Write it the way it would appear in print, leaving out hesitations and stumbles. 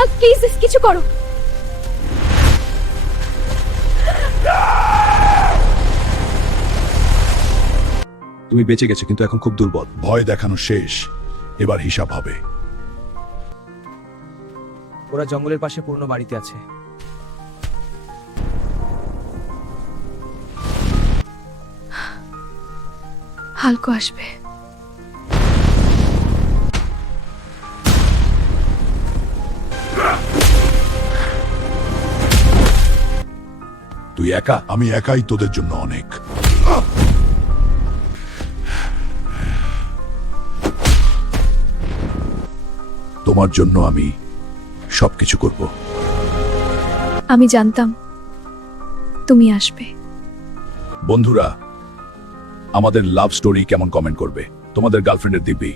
Hulk please কিছু করো। তুমি বেঁচে গেছো, কিন্তু এখন খুব দুর্বল। ভয় দেখানো শেষ, এবার হিসাব হবে। ওরা জঙ্গলের পাশে পূর্ণ বাড়িতে আছে। হাল্ক আসবে। তুই একা? আমি একাই তোদের জন্য অনেক। তোমার জন্য আমি সবকিছু করব। আমি জানতাম তুমি আসবে। বন্ধুরা, আমাদের লাভ স্টোরি কেমন কমেন্ট করবে? তোমাদের গার্লফ্রেন্ডের দিব্যি